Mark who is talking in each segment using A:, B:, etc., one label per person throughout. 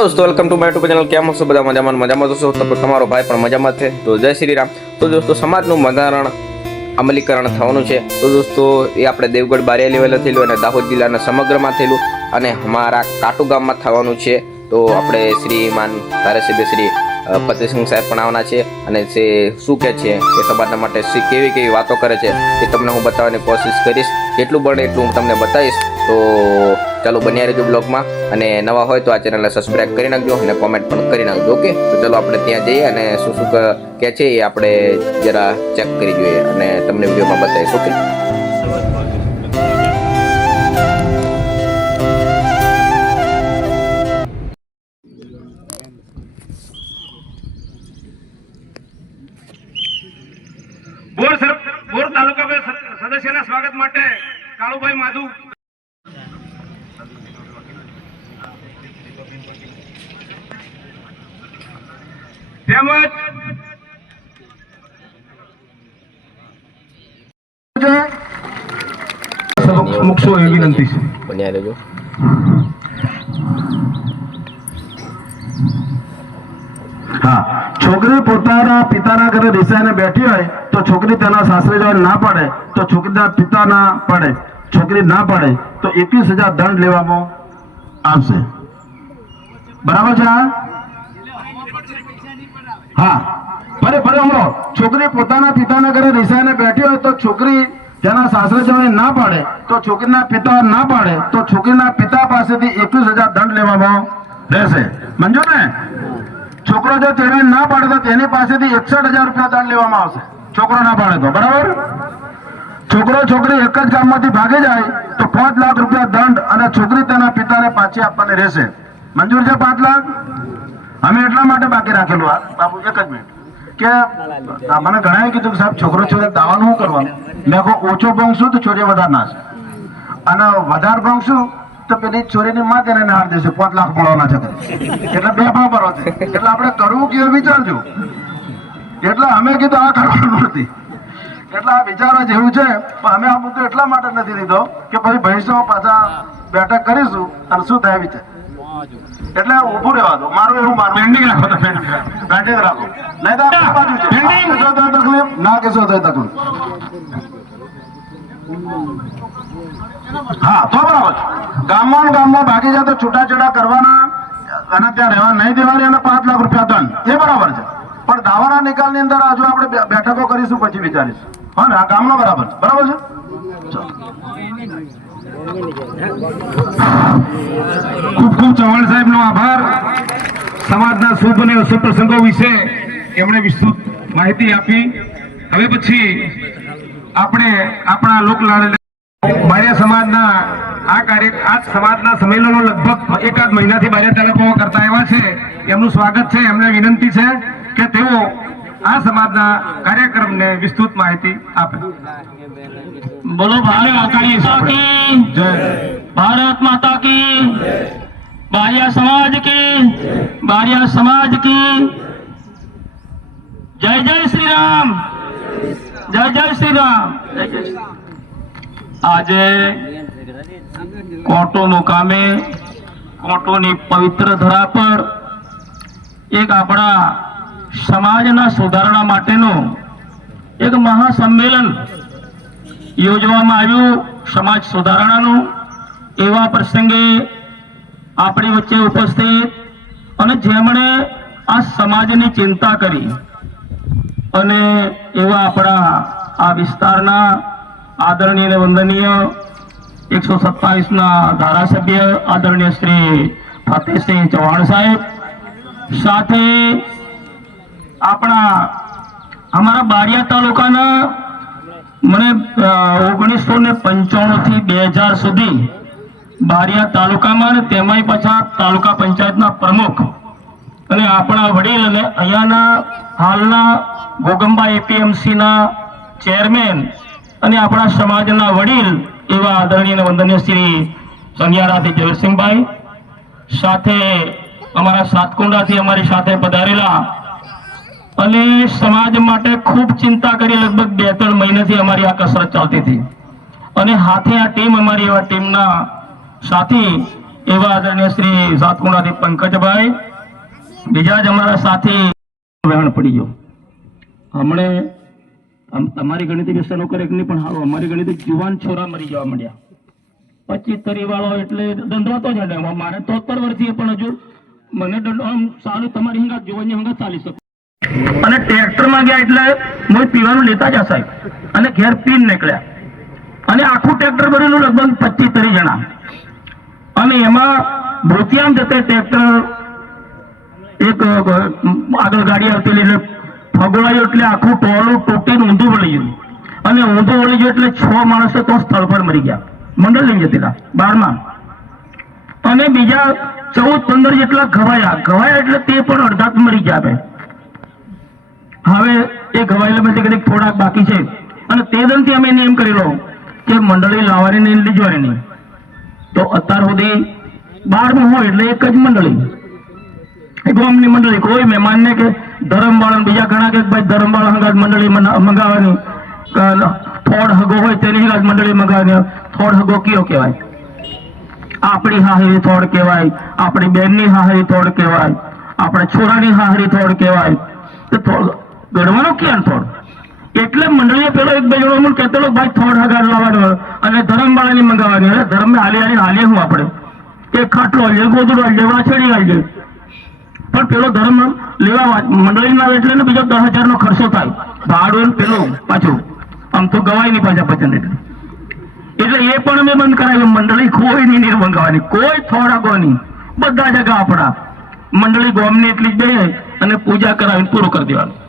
A: દોસ્તો welcome to my YouTube channel કેમ છો બધા? મજામાં મજામાં દોસ્તો તમારો ભાઈ પણ મજામાં છે. તો જય શ્રી રામ. તો દોસ્તો સમાજનું બંધારણ અમલીકરણ થવાનું છે. તો દોસ્તો એ આપણે દેવગઢ બારિયા લેવલે થયેલું અને દાહોદ જિલ્લાના સમગ્રમાં થયેલું અને અમારા કાટુ ગામમાં થવાનું છે. તો આપણે શ્રીમાન ધારાસભ્ય શ્રી અ, સાહેબ પણ આવવાના છે અને તે શું કહે છે એ સમાજના માટે શ્રી કેવી કેવી વાતો કરે છે એ તમને હું બતાવવાની કોશિશ કરીશ. જેટલું બને એટલું હું તમને બતાવીશ. તો ચાલો બન્યા રહેજો બ્લોગમાં. અને નવા હોય તો આ ચેનલને સબસ્ક્રાઈબ કરી નાખજો અને કોમેન્ટ પણ કરી નાખજો ઓકે તો ચાલો આપણે ત્યાં જઈએ અને શું શું કહે છે એ આપણે જરા ચેક કરી જોઈએ અને તમને વિડીયોમાં બતાવીશ ઓકે
B: સ્વાગત માટે કાળુભાઈ માધુ તેમજ મૂકશો એવી વિનંતી છે.
A: બન્યા રહેજો.
C: હા છોકરી પોતાના પિતાના ઘરે રિસાઈને બેઠી હોય તો છોકરી તેના સાસરે જવા ના પડે તો છોકરીના પિતા ના પડે. છોકરી ના પડે તો એકવીસ હજાર દંડ લેવામાં આવશે. બરાબર છે આ? હા. ભલે ભલે હમણાં. છોકરી પોતાના પિતાના ઘરે રિસાઈને બેઠી હોય તો છોકરી તેના સાસરે જવાની ના પાડે, તો છોકરીના પિતા ના પાડે, તો છોકરીના પિતા પાસેથી એકવીસ હજાર દંડ લેવામાં રહેશે. મંજૂર ને? છોકરો જો તેને ના પાડે તો તેની પાસેથી એકસઠ હજાર રૂપિયા દંડ લેવામાં આવશે. છોકરો ના પાડે તો, બરાબર? છોકરો છોકરી એક જ ગામમાંથી ભાગી જાય તો પાંચ લાખ રૂપિયા દંડ અને છોકરી તેના પિતાને પાછી આપવાની રહેશે. મંજૂર છે પાંચ લાખ? અમે એટલા માટે બાકી રાખેલું આ. બાપુ, એક જ મિનિટ. કે, મને ઘણા કીધું કે સાહેબ, છોકરો છોકરા દાવાનું શું કરવાનું? મેં કહું, ઓછો ભોંગશું તો છોરી વધારે ના છે અને વધારે ભોંગશું તો પેલી છોરીની માં તેને હાર દેશે. પાંચ લાખ મળવાના છે એટલે બે ભાવ ભરો છે. એટલે આપણે કરવું કે વિચારજો. એટલે અમે કીધું આ કરવાનું નથી. એટલે આ વિચારવા જેવું છે, પણ અમે આ મુદ્દો એટલા માટે નથી લીધો કે પછી ભવિષ્યમાં પાછા બેઠક કરીશું અને શું થાય વિચાર. એટલે ઉભું રહેવા દો. મારું એવું મારું
B: બેન્ડિંગ રાખો તો બેન્ડિંગ રાખો.
C: નહીં તો આ બાજુ છે.
B: Pending.
C: કહેશો તો તકલીફ? ના કહેશો તો તકલીફ. હા તો બરાબર. ગામમાં ગામમાં ભાગી જાય તો છૂટાછેડા કરવાના અને ત્યાં રહેવા નહીં દેવાની અને પાંચ લાખ રૂપિયા દંડ. એ બરાબર છે. પણ દાવાના નિકાલની અંદર હજુ આપણે બેઠકો કરીશું પછી વિચારીશું. હા ને આ ગામનો બરાબર છે. બરાબર છે?
B: ખૂબ ખૂબ ચૌહાણ સાહેબનો આભાર. સમાજના શુભ અને અશુભ પ્રસંગો વિશે એમણે વિસ્તૃત માહિતી આપી. હવે પછી આપણે આપણા લોકલાડ બારિયા સમાજના આ કાર્ય આ સમાજના સંમેલનો લગભગ એકાદ મહિનાથી બારિયા તાલુકામાં કરતા આવ્યા છે. એમનું સ્વાગત છે, એમને વિનંતી છે કે તેઓ આ સમાજના કાર્યક્રમને વિસ્તૃત માહિતી આપે.
D: બોલો ભારત માતા કી ભારત માતા કી બારિયા સમાજ કી બારિયા સમાજ કી જય. જય શ્રી રામ જય જય શ્રી રામ આજે કોટો નું મુકામે કોટોની પવિત્ર ધરા પર એક આપણા સમાજના સુધારણા માટેનું એક મહાસંમેલન યોજવામાં આવ્યું સમાજ સુધારણાનું. એવા પ્રસંગે આપણી વચ્ચે ઉપસ્થિત અને જેમણે આ સમાજની ચિંતા કરી અને એવા આપણા આ વિસ્તારના આદરણીય અને વંદનીય એકસો સત્તાવીસના ધારાસભ્ય આદરણીય શ્રી ફતેહસિંહ ચૌહાણ સાહેબ, સાથે આપણા અમારા બારિયા તાલુકાના મને ઓગણીસો ને પંચાણું થી બે હજાર સુધી બારિયા તાલુકામાં અને તેમાંય પાછા તાલુકા પંચાયતના પ્રમુખ અને આપણા વડીલ અને અહીંયાના હાલના ગોગંબા એપીએમસીના ચેરમેન અને આપણા સમાજના વડીલ એવા આદરણીય અને વંદનીય શ્રી સંજ્ઞારાથી ઝવેરસિંહભાઈ સાથે અમારા સાતકુંડાથી અમારી સાથે પધારેલા અને સમાજ માટે ખૂબ ચિંતા કરી લગભગ બે ત્રણ મહિનાથી અમારી આ કસરત ચાલતી હતી. અને હાથે આ ટીમ અમારી એવા ટીમના સાથી એવા આદરણીય શ્રી સાતકુણાથી પંકજભાઈ, બીજા જ અમારા સાથી વહેણ પડી ગયો. હમણે તમારી ગણિત વ્યસનો કરે નહીં પણ હાલો, અમારી ગણિત જુવાન છોરા મરી જવા માંડ્યા. પચીસ તરી વાળો એટલે દંડવાતો જ મારે તોતર વર્ષથી પણ હજુ મને આમ સારું, તમારી હંગાત જોવાની હંગા ચાલી શકું. અને ટ્રેક્ટરમાં ગયા એટલે મોય પીવાનું લેતા જ સાહેબ અને ઘેર પીન નીકળ્યા. અને આખું ટ્રેક્ટર ભરેલું લગભગ પચીસ તરી જણા. અને એમાં ભૂતિયામ જતે ટ્રેક્ટર એક આગળ ગાડી આવતી એટલે ફગોળાયું એટલે આખું ટોળું તૂટીને ઊંધું વળી ગયું. અને ઊંધું વળી ગયું એટલે છ માણસો તો સ્થળ પર મરી ગયા. મંડળ લઈ જતા બારમાં. અને બીજા ચૌદ, પંદર જેટલા ઘવાયા. ઘવાયા એટલે તે પણ અડધા જ મરી ગયા હવે એ ઘવાયેલા પછી કદાચ થોડાક બાકી છે. અને તે દંથી અમે નિયમ કરેલો કે મંડળી લાવવાની નહીં લીજવાની નહીં. તો અત્યાર સુધી બારમું હોય એટલે એક જ મંડળી. ગામની મંડળી, કોઈ મહેમાનને કે ધરમવાળા બીજા ઘણા કે ભાઈ ધરમવાળા હંગાજ મંડળી મંગાવવાની થોડ હગો હોય તેની હંગાજ મંડળી મંગાવવાની થોડ હગો કયો કહેવાય? આપણી હાહરી થોડ કહેવાય, આપણી બેનની હાહરી થોડ કહેવાય, આપણા છોરાની હાહરી થોડ કહેવાય. તો થોડ ગણવાનો ક્યાં થોડ? એટલે મંડળીએ પેલો એક બે જણો કહેતો ભાઈ, થોડ હગાર લાવવાનો અને ધરમવાળાની મંગાવવાની. અરે, ધર્મ હાલી હાલી હાલીએ હું આપણે? એક ખાટલો હાલીએ, ગોદડો હાલીએ વાછડી હાલીએ. પણ પેલો ધર્મ લેવા મંડળી ના એટલે બીજો દસ હજાર નો ખર્ચો થાય. ભાડું પેલું પાછું. આમ તો ગવાય નહીં પાછા પચન એટલે એટલે એ પણ અમે બંધ કરાવ્યું. મંડળી કોઈ નહીં નહીં મંગાવવાની. કોઈ થોડા નહીં બધા જગા આપણા. મંડળી ગોમની એટલી જ બે અને પૂજા કરાવીને પૂરું કરી દેવાનું.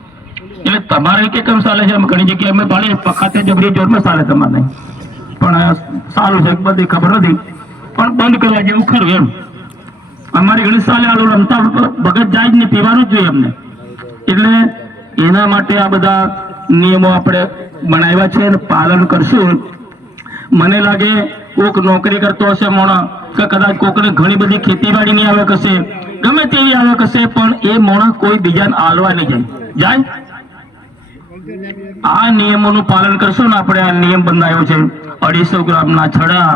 D: એટલે તમારે કે કેમ ચાલે છે ઘણી જગ્યાએ અમે પાડીએ. પખાતે જબરી જોરમાં ચાલે તમારે. પણ સારું છે બધી ખબર નથી. પણ બંધ કરવા જેવું ખરું એમ. અમારી ઘણી સાલે આલુ રમતા ભગત જાય જ ને પીવાનું જ જોઈએ અમને. એટલે એના માટે આ બધા નિયમો આપણે બનાવ્યા છે અને પાલન કરશું. મને લાગે કોક નોકરી કરતો હશે, મોણા, કે કદાચ કોકને ઘણી બધી ખેતીવાડી ની આવે કશે ગમે તેવી આવે કશે પણ એ મોણા કોઈ બીજાને આલવા નહીં જાય. જાય? આ નિયમોનું પાલન કરશું ને આપણે આ નિયમ બંધાયો છે. અઢીસો ગ્રામના છડા.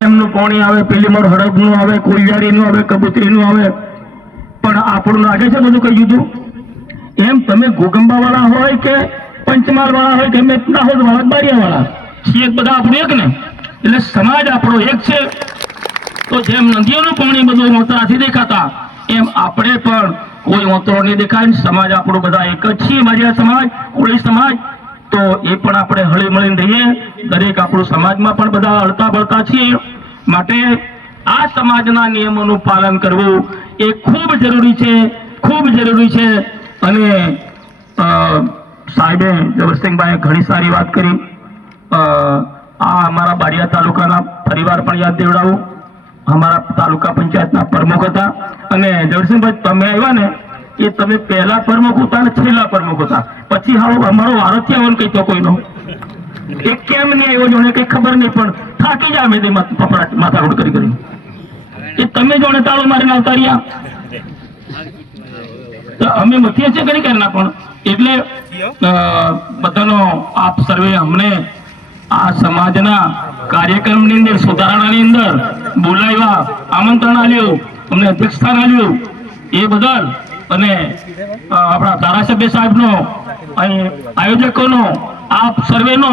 D: એમનું પાણી આવે પેલી મોર હડપનું આવે, કોલિયારીનું આવે, કબૂતરીનું આવે. પણ આપણું લાગે છે બધું કઈ જુદું? એમ તમે ગોગંબા વાળા હોય કે પંચમહાલ વાળા હોય કે દાહોદ વાળા બારિયા વાળા છીએ બધા આપણું એક ને. એટલે સમાજ આપણો એક છે. તો જેમ નદીઓનું પાણી બધું ઓતરાથી દેખાતા, એમ આપણે પણ કોઈ ઓતરો નહીં દેખાય સમાજ આપણો બધા એક જ છીએ મારી સમાજ, કોળી સમાજ. તો એ પણ આપણે હળી મળીને રહીએ. દરેક આપણું સમાજમાં પણ બધા હળતા બળતા છીએ. માટે આ સમાજના નિયમોનું પાલન કરવું એ ખૂબ જરૂરી છે, ખૂબ જરૂરી છે. અને સાહેબે જબરસિંહભાઈએ ઘણી સારી વાત કરી. આ અમારા બારિયા તાલુકાના પરિવાર પણ યાદ દેવડાવું. અમારા તાલુકા પંચાયતના પ્રમુખ હતા. અને જગદીશભાઈ તમે આવ્યા ને, એ તમે પહેલા પ્રમુખ હતા અને છેલ્લા પ્રમુખ હતા. પછી હાલો અમારો વારો થયો કહી તો કોઈનો. એ કેમ નહીં આવ્યો જોડે કઈ ખબર નહીં, પણ થાકી જાય મેં માથાકૂટ કરી કરી એ તમે જોડે તાળો મારીને આવતા તો અમે મથીએ છીએ કરી કરના પણ એટલે બધાનો આપ સર્વે અમને આ સમાજના કાર્યક્રમની અંદર, સુધારણાની અંદર બોલાવ્યા, આમંત્રણ આપ્યું, અમને અધ્યક્ષ સ્થાન આલ્યું એ બદલ અને આપણા ધારાસભ્ય સાહેબનો આયોજકોનો, આપ સર્વેનો,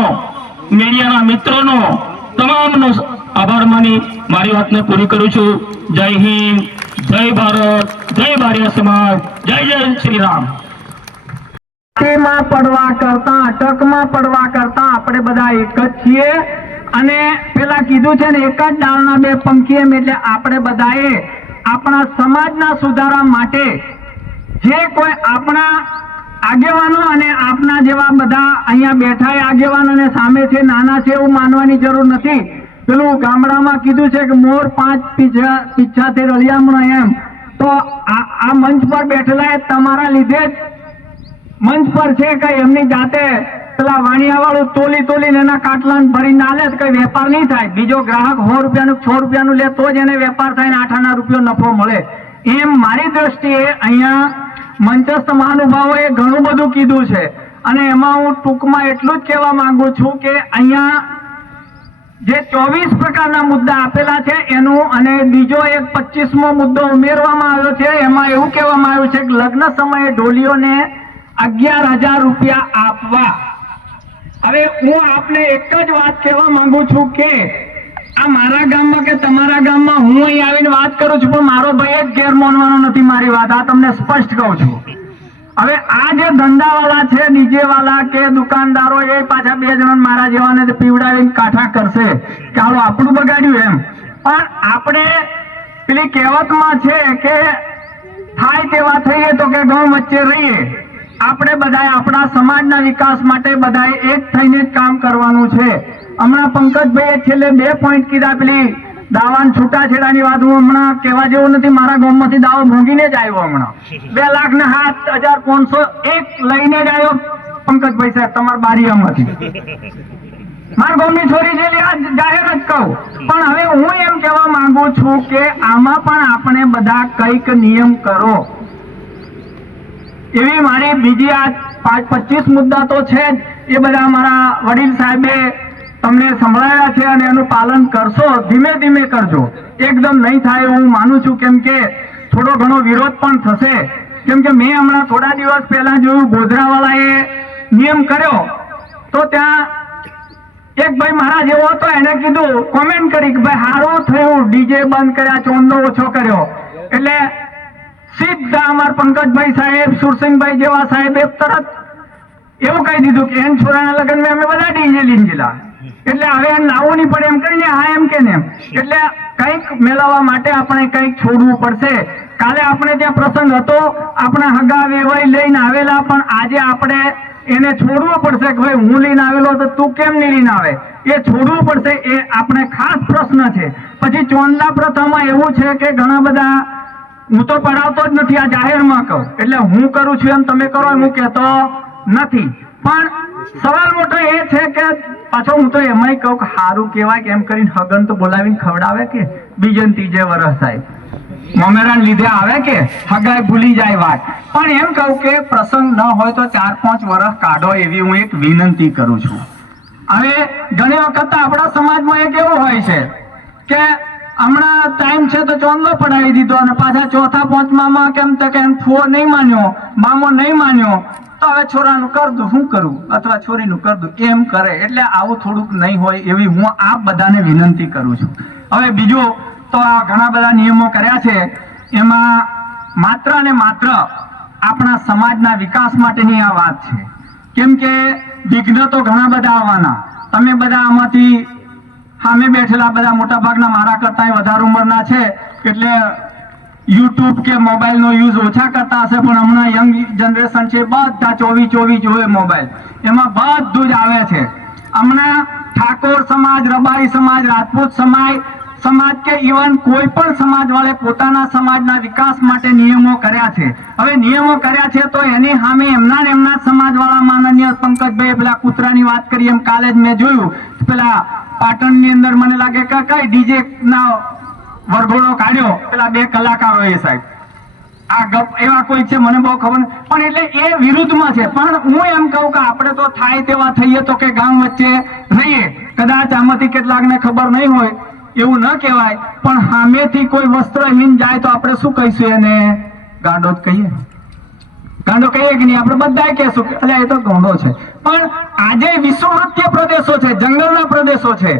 D: મીડિયાના મિત્રોનો તમામનો આભાર માની મારી વાતને પૂરી કરું છું. જય હિન્દ, જય ભારત, જય બારિયા સમાજ, જય જય શ્રી રામ.
E: માં પડવા કરતા અટકમાં પડવા કરતા બધા એક જ છીએ. અને પેલા કીધું છે ને, એક જ ડાળના બે પંખી એમ, એટલે આપણે બધાએ આપણા સમાજના સુધારા માટે જે કોઈ આપણા આગેવાનો અને આપના જેવા બધા અહીંયા બેઠા આગેવાન અને સામે છે, નાના છે એવું માનવાની જરૂર નથી. પેલું ગામડામાં કીધું છે કે મોર પાંચ પીછા પીછાથી રળિયામણો એમ. તો આ મંચ પર બેઠેલા તમારા લીધે જ મંચ પર છે કે એમની જાતે પેલા વાણિયા વાળું તોલી તોલીને એના કાટલા ભરીને નાલે જ કઈ વેપાર નહીં થાય. બીજો ગ્રાહક સો રૂપિયાનું છ રૂપિયાનું લે તો જ એને વેપાર થાય ને આઠ આના રૂપિયો નફો મળે. એમ મારી દ્રષ્ટિએ અહીંયા મંચસ્થ મહાનુભાવોએ ઘણું બધું કીધું છે. અને એમાં હું ટૂંકમાં એટલું જ કહેવા માંગુ છું કે અહીંયા જે ચોવીસ પ્રકારના મુદ્દા આપેલા છે એનું અને બીજો એક પચીસમો મુદ્દો ઉમેરવામાં આવ્યો છે. એમાં એવું કહેવામાં આવ્યું છે કે લગ્ન સમયે ઢોલીઓને અગિયાર હજાર રૂપિયા આપવા. હવે હું આપને એક જ વાત કહેવા માંગુ છું કે આ મારા ગામમાં કે તમારા ગામમાં હું અહીં આવીને વાત કરું છું, પણ મારો ભાઈ જ ગેર માનવાનો નથી મારી વાત. આ તમને સ્પષ્ટ કહું છું. હવે આ જે ધંધાવાળા છે ડીજે વાળા કે દુકાનદારો, એ પાછા બે જણા મારા જેવાને પીવડાવીને કાઠા કરશે. કે હાલો આપણું બગાડ્યું એમ. પણ આપણે પેલી કહેવતમાં છે કે, થાય તેવા થઈએ તો કે ગામ વચ્ચે રહીએ. આપણે બધાએ આપણા સમાજના વિકાસ માટે બધાએ એક થઈને જ કામ કરવાનું છે. હમણાં પંકજભાઈએ છેલ્લે બે પોઈન્ટ કીધા પેલી દાવાન છૂટાછેડાની વાત હું હમણાં કહેવા જેવું નથી મારા ગામમાંથી દાવો ભોગીને જ આવ્યો હમણાં. બે લાખ ને સાત હજાર પાંચસો એક લઈને જ આવ્યો પંકજભાઈ સાહેબ તમારા બારીયામાંથી મારા ગામની છોરી છે જાહેર જ કહું. પણ હવે હું એમ કહેવા માંગુ છું કે આમાં પણ આપણે બધા કંઈક નિયમ કરો. એવી મારી બીજી આ પાંચ પચીસ મુદ્દા તો છે એ બધા મારા વડીલ સાહેબે તમને સંભળાયા છે અને એનું પાલન કરશો. ધીમે ધીમે કરજો. એકદમ નહીં થાય હું માનું છું, કેમ કે થોડો ઘણો વિરોધ પણ થશે. કેમ કે મેં હમણાં થોડા દિવસ પહેલા જોયું ગોધરાવાળાએ નિયમ કર્યો. તો ત્યાં એક ભાઈ મારા જેવો હતો, એને કીધું કોમેન્ટ કરી કે ભાઈ સારું થયું. ડીજે બંધ કર્યા, ચોંદો ઓછો કર્યો. એટલે સીધા અમાર પંકજભાઈ સાહેબ, સુરસિંહભાઈ જેવા સાહેબે તરત એવું કહી દીધું કે એન છોરાના લગ્ન અમે બધા ડીજે લઈને ગયેલા એટલે હવે એને લાવવું નહીં પડે એમ કરીને હા એમ કે ને એમ. એટલે કંઈક મેળવવા માટે આપણે કંઈક છોડવું પડશે. કાલે આપણે ત્યાં પ્રસંગ હતો, આપણા હગા વેવાઈ લઈને આવેલા, પણ આજે આપણે એને છોડવું પડશે કે ભાઈ હું લઈને આવેલો તો તું કેમ નહીં લઈને આવે? એ છોડવું પડશે એ આપણે ખાસ પ્રશ્ન છે. પછી ચોંદલા પ્રથામાં એવું છે કે ઘણા બધા હું તો પડાવતો જ નથી, આ જાહેરમાં કહું. એટલે હું કરું છું એમ તમે કરો એમ હું કહેતો નથી. પણ સવાલ મોટો એ છે કે પાછો હું તો એમાંય કહું કે સારું કહેવાય કે એમ કરીને હગન તો બોલાવીને ખવડાવે કે બીજે ત્રીજે વરસ સાહેબ મમેરાન લીધે આવે કે હગાઈ ભૂલી જાય વાત. પણ એમ કહું કે પ્રસંગ ન હોય તો ચાર પાંચ વર્ષ કાઢો એવી હું એક વિનંતી કરું છું. હવે ઘણી વખત આપણા સમાજમાં એક એવું હોય છે કે હમણાં ટાઈમ છે તો ચોંદલો પડાવી દીધો અને પાછા ચોથા પાંચમામાં કેમ તો કે ફુઓ નહીં માન્યો, મામો નહીં માન્યો. તો હવે છોરાનું કર દઉં શું કરું? અથવા છોરીનું કર દઉં એમ કરે. એટલે આવું થોડુંક નહીં હોય એવી હું આ બધાને વિનંતી કરું છું. હવે બીજું, તો આ ઘણા બધા નિયમો કર્યા છે. એમાં માત્ર ને માત્ર આપણા સમાજના વિકાસ માટેની આ વાત છે. કેમ કે વિઘ્ન તો ઘણા બધા આવવાના. તમે બધા આમાંથી સામે બેઠેલા બધા મોટા ભાગના મારા કરતા વધારે ઉંમરના છે. એટલે યુટ્યુબ કે મોબાઈલનો યુઝ ઓછા કરતા હશે, પણ હમણાં યંગ જનરેશન છે, બધા ચોવી ચોવી જોવે મોબાઈલ. એમાં બધું જ આવે છે. હમણાં ઠાકોર સમાજ, રબારી સમાજ, રાજપૂત સમાજ સમાજ કે ઇવન કોઈ પણ સમાજ વાળે પોતાના સમાજના વિકાસ માટે નિયમો કર્યા છે. હવે નિયમો કર્યા છે તો એની સામે એમના એમના સમાજ વાળા માનનીય પંકજભાઈ પેલા કૂતરાની વાત કરી એમ કાલે જ મેં જોયું. પેલા પાટણની અંદર મને લાગે કે કઈ ડીજે ના વરઘોડો કાઢ્યો. પેલા બે કલાકારો એ સાહેબ. આ ગપ એવા કોઈ છે મને બહુ ખબર પણ એટલે એ વિરુદ્ધમાં છે. પણ હું એમ કહું કે આપણે તો થાય તેવા થઈએ તો કે ગામ વચ્ચે રહીએ. કદાચ આમાંથી કેટલાકને ખબર નહીં હોય, એવું ન કહેવાય. પણ સામેથી કોઈ વસ્ત્રહીન જાય તો આપણે શું કહીશું એને? ગાંડો જ કહીએ. ગાંડો કહીએ કે નહીં, આપણે બધા કહેશું અલ્યા, એ તો ગાંડો છે. પણ આજે વિશ્વવૃત્તીય પ્રદેશો છે, જંગલના પ્રદેશો છે.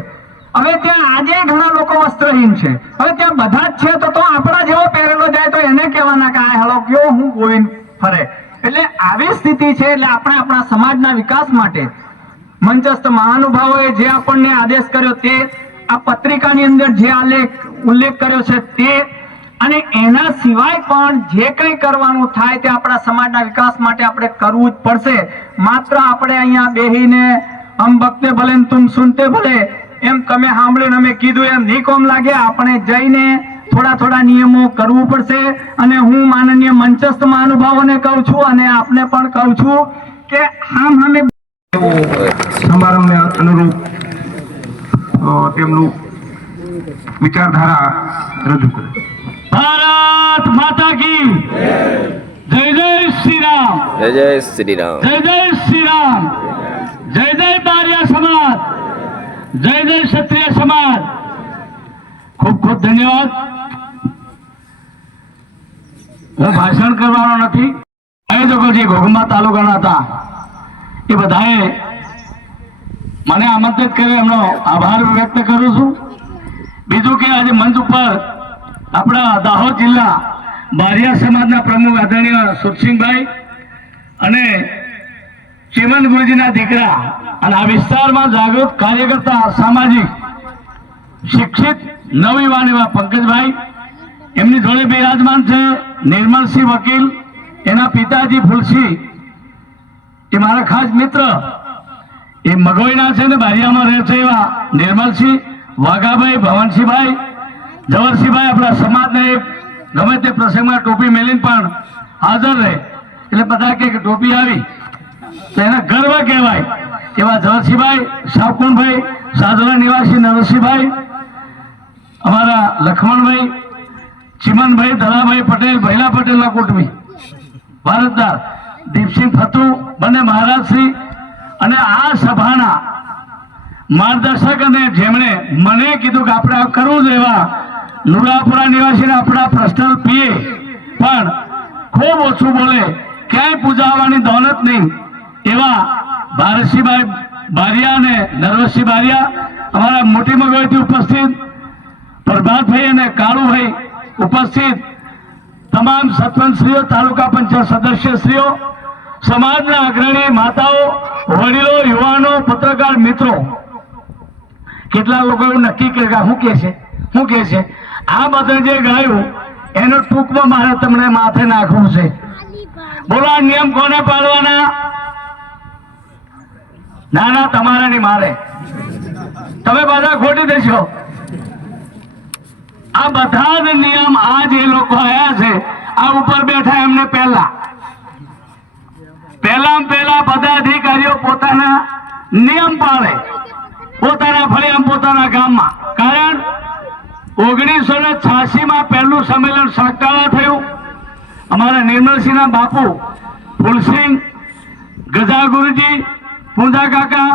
E: હવે ત્યાં આજે ઘણા લોકો વસ્ત્રહીન છે. હવે ત્યાં બધા જ છે તો તો આપણા જેવો પહેરેલો જાય તો એને કહેવાના કે, આ હેલો, કયો હું ગોવિંદ ફરે? એટલે આવી સ્થિતિ છે, એટલે આપણે આપણા સમાજના વિકાસ માટે મંચસ્થ મહાનુભાવોએ જે આપણને આદેશ કર્યો તે, આ પત્રિકાની અંદર જે આલેખ ઉલ્લેખ કર્યો છે તે અને એના સિવાય પણ જે કંઈ કરવાનું થાય તે આપણા સમાજના વિકાસ માટે આપણે કરવું જ પડશે. માત્ર આપણે અહીંયા બેહીને હમ ભક્તે ભલે તુમ સુનતે ભલે, એમ તમે સાંભળ્યું અમે કીધું એમ નહીં કોમ લાગે, આપણે જઈને થોડા થોડા નિયમો કરવું પડશે. અને હું માનનીય મંચસ્થ મહાનુભાવોને કહું છું અને આપને પણ કહું છું કે આમ અમે
B: સમારંભને અનુરૂપ તેમનું વિચારધારા રજૂ કરે.
F: ભારત માતા કી જય જય શ્રી રામ
A: જય જય શ્રી રામ
F: જય જય શ્રી રામ જય જય બારિયા સમાજ. જય જય ક્ષત્રિય સમાજ. ખૂબ ખૂબ ધન્યવાદ. હું ભાષણ કરવાનો નથી. આયોજકો જે ઘોઘંબા તાલુકાના હતા એ બધાએ મને આમંત્રિત કરી એમનો આભાર વ્યક્ત કરું છું. બીજું કે આજે મંચ ઉપર આપણા દાહોદ જિલ્લા બારિયા સમાજના પ્રમુખ આદરણીય સુરસિંહભાઈ અને ચિમન ગુરુજીના દીકરા અને આ વિસ્તારમાં જાગૃત કાર્યકર્તા સામાજિક શિક્ષિત નવયુવાન એવા પંકજભાઈ. એમની જોડે બિરાજમાન છે નિર્મલસિંહ વકીલ. એના પિતાજી ફુલસિંહ. એ મારા ખાસ મિત્ર. એ મગોઈના છે ને બારિયામાં રહે છે એવા નિર્મલસિંહ, વાઘાભાઈ, ભવનસિંહભાઈ. જવરસિંહભાઈ આપણા સમાજને ગમે તે પ્રસંગમાં ટોપી મેલીને પણ હાજર રહે. એટલે બધા કે ટોપી આવી. તો એના ગર્વ કહેવાય. એવા જવરસિંહભાઈ સાવકુણભાઈ સાધુરા નિવાસી નરસિંહભાઈ, અમારા લખમણભાઈ, ચિમનભાઈ ધરાભાઈ પટેલ, ભૈલા પટેલના કુટુંબી. ભારતદાર દીપસિંહ ફતુ, બંને મહારાજશ્રી અને આ સભાના માર્ગદર્શક અને જેમણે મને કીધું કે આપણે આ કરવું જ એવા નુરાપુરા નિવાસીના આપણા પર્સનલ પીએ. પણ ખૂબ ઓછું બોલે, ક્યાંય પૂજાવાની દોલત નહીં. એવા ભારતસિંહભાઈ બારિયા અને નરવતસિંહ બારિયા અમારા મોટી મગોઈથી ઉપસ્થિત, પ્રભાતભાઈ અને કાળુભાઈ ઉપસ્થિત, તમામ સરપંચશ્રીઓ તાલુકા પંચાયત સદસ્યશ્રીઓ, સમાજના અગ્રણી માતાઓ, વડીલો, યુવાનો, પત્રકાર મિત્રો. કેટલા લોકો એવું નક્કી કરે શું કે છે? શું કે છે? આ બધું જે ગાયું, એનો ટૂંકમાં મારે તમને માથે નાખવું છે. બોલો, આ નિયમ કોને પાડવાના? ના ના, તમારા નહીં, મારે. તમે બધા ખોટી દેશો. આ બધા જ નિયમ આ જે લોકો આવ્યા છે, આ ઉપર બેઠા એમને પહેલા. પહેલા પહેલા બધા અધિકારીઓ પોતાના નિયમ પાળે પોતાના ફળિયામ પોતાના ગામમાં. કારણ ઓગણીસો ને છ્યાસી માં પહેલું સંમેલન સાગતાળા થયું. અમારા નિર્મલસિંહના બાપુ ફૂલસિંહ ગજા ગુરુજી, પૂંજા કાકા,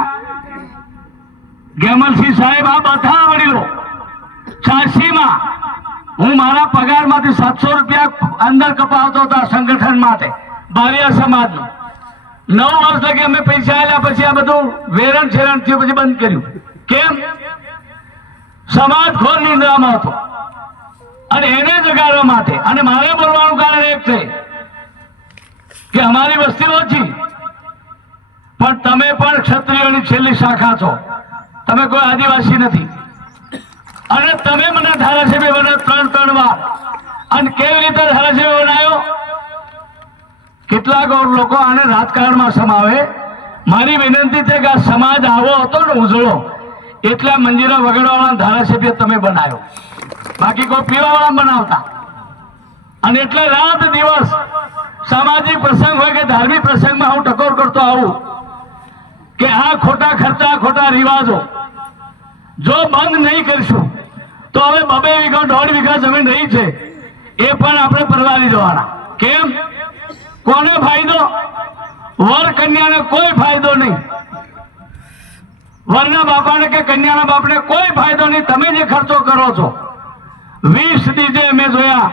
F: ગેમલસિંહ સાહેબ, આ બધા વડીલો છ્યાસી માં હું મારા પગારમાંથી સાતસો રૂપિયા અંદર કપાવતો હતો સંગઠન માટે, બારિયા સમાજનું. નવ વર્ષ લગી અમે પૈસા આવ્યા પછી આ બધું વેરણ છેરણ થયું, પછી બંધ કર્યું. કેમ? સમાજ ઘોર નિંદ્રામાં હતો. અને એને જગાડવા માટે, અને મારે બોલવાનું કારણ એક છે કે અમારી વસ્તી ઓછી, પણ તમે પણ ક્ષત્રિયોની છેલ્લી શાખા છો. તમે કોઈ આદિવાસી નથી. અને તમે મને ધારાસભ્ય બન્યો ત્રણ ત્રણ વાર. અને કેવી રીતે ધારાસભ્ય બનાવ્યો કેટલાક લોકો આને રાજકારણમાં સમાવે. મારી વિનંતી છે કે આ સમાજ આવો હતો ને ઉજળો એટલા મંદિરો વગડવાળા ધારાસભ્ય તમે બનાવ્યો બાકી કોઈ પીવાવાળા બનાવતા. અને એટલે રાત દિવસ સામાજિક પ્રસંગ હોય કે ધાર્મિક પ્રસંગમાં હું ટકોર કરતો આવું કે આ ખોટા ખર્ચા, ખોટા રિવાજો, જો બંધ નહીં કરીશું, તો હવે બબે વીઘા, દોઢ વીઘા જમીન રહી છે, એ પણ આપણે પરવારી જવાના. કેમ? કોને ફાયદો? વર કન્યાને કોઈ ફાયદો નહીં. વરના બાપાને કે કન્યાના બાપને કોઈ ફાયદો નહીં. તમે જે ખર્ચો કરો છો. વીસ ડીજે અમે જોયા.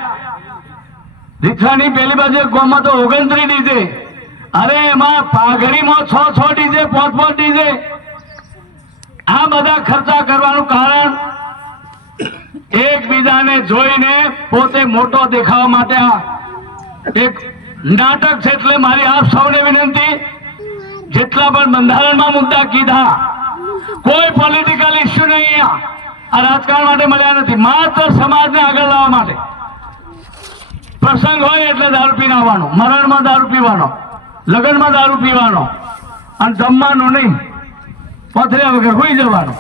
F: રીઠાની પેલી બાજુ ગોમાં તો ઓગણત્રીસ ડીજે. અરે એમાં પાઘડીમાં છ છ ડીજે, પાંચ પાંચ ડીજે. આ બધા ખર્ચા કરવાનું કારણ એકબીજાને જોઈને પોતે મોટો દેખાવા માટે એક નાટક છે એટલે મારી આપ સૌને વિનંતી. જેટલા પણ બંધારણમાં મુદ્દા કીધા કોઈ પોલિટિકલ ઇસ્યુ નહીં અહીંયા. આ રાજકારણ માટે મળ્યા નથી. માત્ર સમાજને આગળ લાવવા માટે. પ્રસંગ હોય એટલે દારૂ પીને મરણમાં દારૂ પીવાનો. લગ્નમાં દારૂ પીવાનો. અને જમવાનું નહીં. પથર્યા વગર હોઈ જવાનું.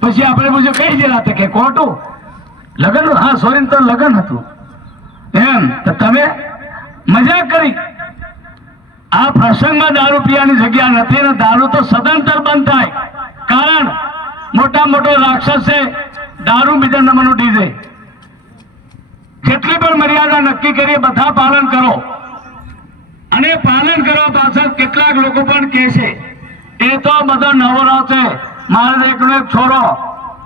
F: પછી આપણે પૂછ્યું કઈ જરા રાતે કે કોટું લગ્ન? હા સોરી તો લગ્ન હતું. એમ. તો તમે મજાક કરી. આ પ્રસંગમાં દારૂ પીવાની જગ્યા નથી ને દારૂ તો સદંતર બંધ થાય. કારણ મોટા મોટો રાક્ષસ છે, દારૂ બીજા નંબરનો ડીજે. જેટલી પણ મર્યાદા નક્કી કરીએ, બધા પાલન કરો. અને પાલન કરવા પાછળ કેટલાક લોકો પણ કહે છે, એ તો બધો નવરો છે. મારે એક છોરો.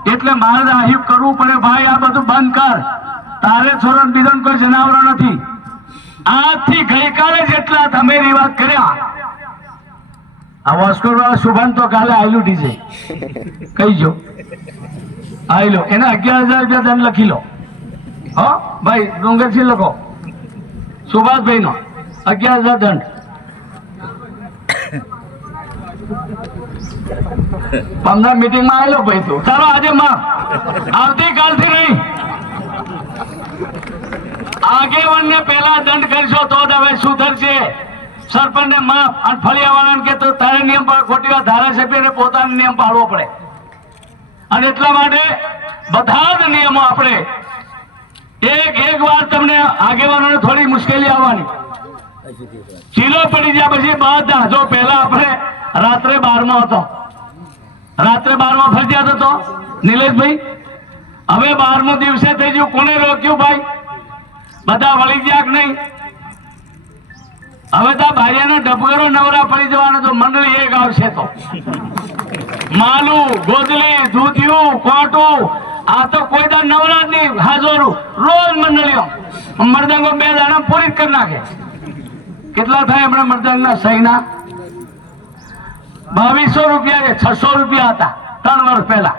F: એટલે મારે આહ્યું કરવું પડે. ભાઈ, આ બધું બંધ કર. તારે છોરો બીજાને બીજો કોઈ જનાવરો નથી. આજથી ગઈકાલે જેટલા તમે રિવાજ કર્યા આ વાસ્કો શુભાન તો કાલે આયલું ડીજે. કહી જો. એને અગિયાર હજાર રૂપિયા તમે લખી લો. હો? ભાઈ ડુંગરસિંહ લખો. સુભાષભાઈ નો અગિયાર હજાર દંડ. પંદર મીટિંગમાં આવેલો ભાઈ તું. ચાલો આજે માં. આવતીકાલથી નહીં. આગેવાન ને પેલા દંડ કરશો તો હવે સુધરશે. સરપંચ ને માફ અને ફળિયાવાળાને કે તો તારે નિયમ ખોટી વાત ધારાસભ્યને પોતાનો નિયમ પાડવો પડે. અને એટલા માટે બધા જ નિયમો આપણે એક એક વાર તમને આગેવાનોને થોડી મુશ્કેલી આવવાની. ચીલો પડી ગયા પછી બધા જો પહેલા આપણે રાત્રે બારમાં હતો. રાત્રે બારમાં ફરજિયાત હતો નિલેશભાઈ? હવે બારમો દિવસે થઈ ગયું. કોને રોક્યું ભાઈ? બધા વળી ગયા કે નહીં? હવે તો આ ડબગરો નવરા પડી જવાનો તો મંડળી એક આવશે તો. માલુ, ગોદલી, દૂધિયું, કોટું, આ તો કોઈ દા નવરા જ નહીં રોજ મંડળીઓ. મરદંગો બે દાણા પૂરી કરી નાખે. કેટલા થાય હમણાં મરદંગના સહીના બાવીસો રૂપિયા કે છસો રૂપિયા હતા, ત્રણ વર્ષ પહેલા.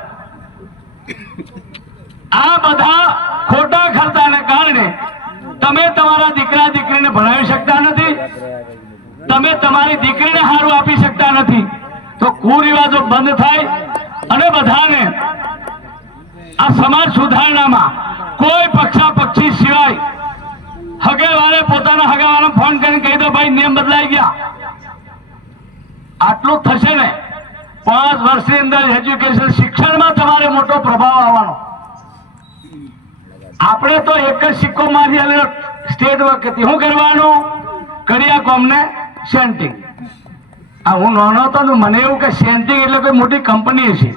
F: આ બધા ખોટા ખર્ચાને કારણે તમે તમારા દીકરા દીકરીને ભણાવી શકતા નથી. તમે તમારી દીકરીને હારું આપી શકતા નથી. તો કુરિવાજો બંધ થાય અને બધાને આ સમાજ સુધારણામાં કોઈ પક્ષા પક્ષી સિવાય હગેવાળે પોતાના હગેવાળા ફોન કરીને કહી દો, ભાઈ, નિયમ બદલાઈ ગયા. આટલું થશે ને, પાંચ વર્ષની અંદર એજ્યુકેશન શિક્ષણમાં તમારે મોટો પ્રભાવ આવવાનો. આપણે તો એક જ સિક્કો મારી સ્ટેટ વખતે શું કરવાનું? કરિયા કોમને? સેન્ટિંગ. આ હું નાનો હતો ને મને એવું કે સેન્ટિંગ એટલે કોઈ મોટી કંપની છે.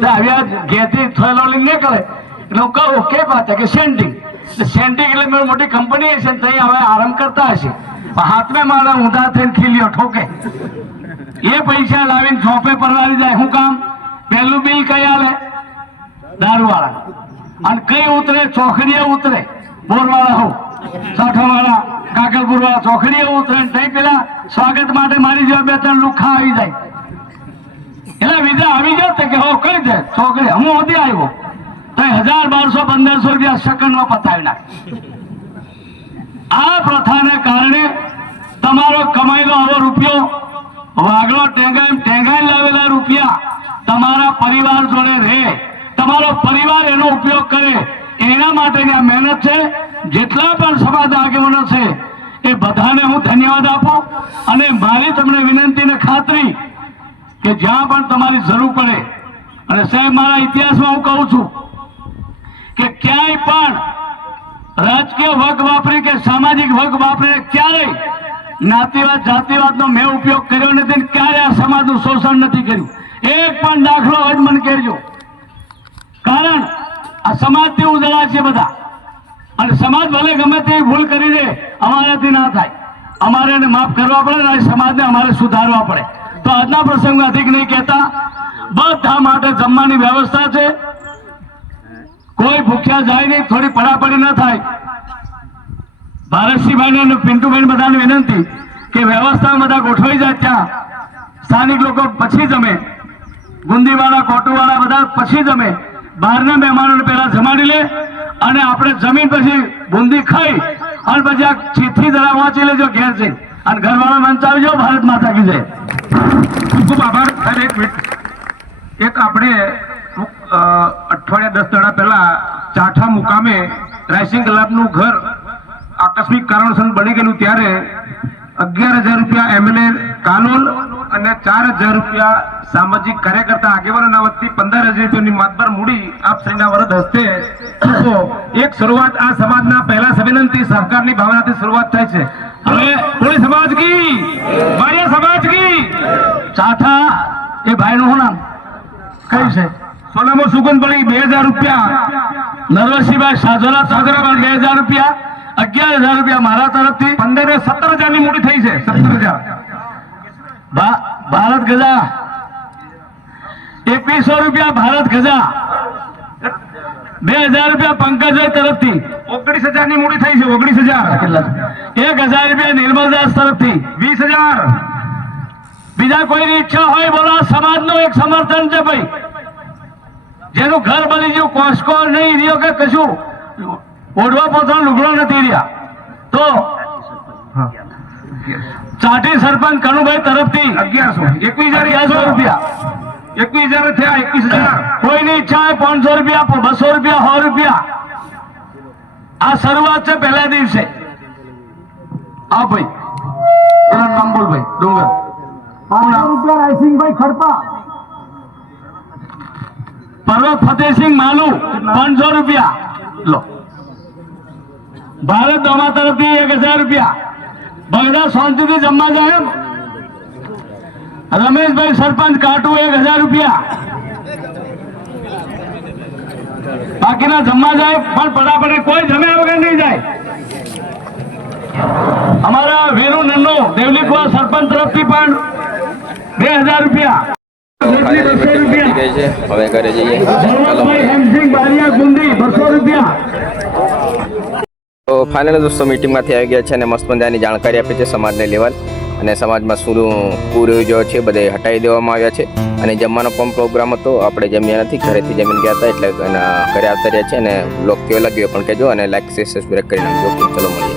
F: તો આવ્યા ઘેરથી થયેલો લઈને નીકળે. એટલે હું કહું, કે વાત કે સેન્ટિંગ. સેન્ટિંગ એટલે મેં મોટી કંપની હશે ને ત્યાં હવે આરામ કરતા હશે. હાથમાં મારા ઊંધા થઈને ખીલ્યો ઠોકે. એ પૈસા લાવીને ચોપે પરવારી જાય. શું કામ? પહેલું બિલ કઈ આલે? દારૂવાળા. અને કઈ ઉતરે? ચોકડીએ ઉતરે. બોરવાળા હો. સાઠાવાળા. કાકલપુર વાળા ચોકડીએ ઉતરે ને તઈ પેલા સ્વાગત માટે મારી જેવા બે ત્રણ લુખા આવી જાય. એટલે વિદ્યા આવી તો કે હો કઈ દે ચોકડી હું હોતી આવ્યો. તો હજાર બારસો, પંદરસો રૂપિયા સેકન્ડમાં પતાવી નાખ આ પ્રથાને કારણે તમારો કમાયેલો આવો રૂપિયો વાગડો ટેંગાઈ ટેંગાઈ લાવેલા રૂપિયા તમારા પરિવાર જોડે રહે. તમારો પરિવાર એનો ઉપયોગ કરે. એના માટેની આ મહેનત છે. જેટલા પણ સમાજ આગેવાનો છે, એ બધાને હું ધન્યવાદ આપું અને મારી તમને વિનંતી ને ખાતરી કે જ્યાં પણ તમારી જરૂર પડે, અને સાહેબ, મારા ઇતિહાસમાં હું કહું છું કે ક્યાંય પણ રાજકીય વર્ગ વાપરી કે સામાજિક વર્ગ વાપરીને ક્યારેય જ્ઞાતિવાદ જાતિવાદનો મેં ઉપયોગ કર્યો નથી ક્યારે આ સમાજનું શોષણ નથી કર્યું. એક પણ દાખલો તો મને કહેજો. કારણ આ સમાજથી ઉજળા છે બધા. અને સમાજ ભલે ગમે તે ભૂલ કરી દે, અમારાથી ના થાય. અમારે એને માફ કરવા પડે ને સમાજને અમારે સુધારવા પડે. તો આજના પ્રસંગ અધિક નહીં કહેતા, બધા માટે જમવાની વ્યવસ્થા છે. કોઈ ભૂખ્યા જાય નહીં, થોડી પડાપડી ના થાય. ભારતસિંહભાઈને અને પિન્ટુભાઈ બધાને વિનંતી કે વ્યવસ્થા બધા ગોઠવાઈ જાય ત્યાં. સ્થાનિક લોકો પછી જમે. ગુંદીવાળા કોટુવાળા બધા પછી જમે. બહારના મહેમાનોને પહેલા જમાડી લે. અને આપણે જમીન પછી બુંદી ખાઈ અને પછી આ ચીઠી જરા વાંચી લેજો ઘેર છે અને ઘરવાળા મંચાવજો ભારત માતા કી જય.
B: ખૂબ ખૂબ આભાર. સાહેબ એક એક આપણે અઠવાડિયા દસ દડા પહેલા ચાઠા મુકામે રાઇસિંગ ક્લબનું ઘર આકસ્મિક કારણસર બની ગયેલું ત્યારે અગિયાર હજાર રૂપિયા એમએલએ કાલોલ અને ચાર હજાર રૂપિયા સામાજિક કાર્યકર્તા આગેવાનોના વતી પંદર હજાર રૂપિયાની માતબર મૂડી આપ શ્રીના વરદ હસ્તે એક શરૂઆત આ સમાજના પહેલા સંમેલનથી સહકારની ભાવનાથી શરૂઆત થાય છે. હવે કોળી સમાજ કી? મારી સમાજ કી?
F: ચાથા એ ભાઈનું શું નામ? કયું છે?
B: સોનામો સુગંધ પડી બે હજાર રૂપિયા.
F: નરવસિંહભાઈ સાજોલા સાજોરા બે હજાર રૂપિયા. અગિયાર હજાર રૂપિયા મારા તરફથી.
B: પંદર ને સત્તર હજારની મૂડી થઈ છે. સત્તર હજાર.
F: ભારત ગજા. એકવીસો રૂપિયા ભારત ગજા. બે હજાર રૂપિયા પંકજભાઈ તરફથી.
B: ઓગણીસ હજારની મૂડી થઈ છે, ઓગણીસ હજાર.
F: એક હજાર રૂપિયા નિર્મલદાસ તરફથી.
B: વીસ હજાર.
F: બીજા કોઈની ઈચ્છા હોય બોલો સમાજ સમાજનું એક સમર્થન છે ભાઈ. જેનું ઘર બની ગયું, કોસ્કો નહીં રહ્યો કે કશું. ઓઢવા પોતાનો લુગડો નથી રહ્યા. તો ચાટી સરપંચ કનુભાઈ તરફથી
B: અગિયારસો. એકવીસ હજાર
F: અગિયારસો. રૂપિયા.
B: એકવીસ હજાર થયા એકવીસ હજાર.
F: કોઈની ઈચ્છા હોય પાંચસો રૂપિયા બસો રૂપિયા સો રૂપિયા. આ શરૂઆત છે પહેલા દિવસે. આ ભાઈ. એના નામ બોલ ભાઈ ડુંગર
E: રૂપિયા રાયસિંહભાઈ ખડપા.
F: પર્વત ફતેહસિંહ માલુ પાંચસો રૂપિયા. લો. ભારત અમા તરફથી એક હજાર રૂપિયા. બગડા શાંતિથી જમવા જાય રમેશભાઈ સરપંચ કાટુ એક હજાર રૂપિયા. બાકીના જમવા જાય પણ પડાપડી કોઈ જમ્યા વગર નહીં જાય. અમારા વીરુ નન્નો દેવલીકુવા સરપંચ તરફથી પણ બે હજાર રૂપિયા.
A: હવે ઘરે જઈએ.
F: હેમસિંહ બારિયા ગુંદી બસો રૂપિયા.
A: તો ફાઇનલ દોસ્તો મીટિંગમાંથી આવી ગયા છે અને મસ્ત મજાની જાણકારી આપી છે સમાજને લેવલ. અને સમાજમાં શું પૂર્વજો છે બધે હટાવી દેવામાં આવ્યા છે. અને જમવાનો પણ પ્રોગ્રામ હતો, આપણે જમ્યા નથી, ઘરેથી જમીન ગયા હતા એટલે ઘરે આવતા રહ્યા છે અને બ્લોગ કેવો લાગ્યો પણ કહેજો અને લાઈક શેર સબસ્ક્રાઈબ કરી નાખજો. ચલો મળીએ.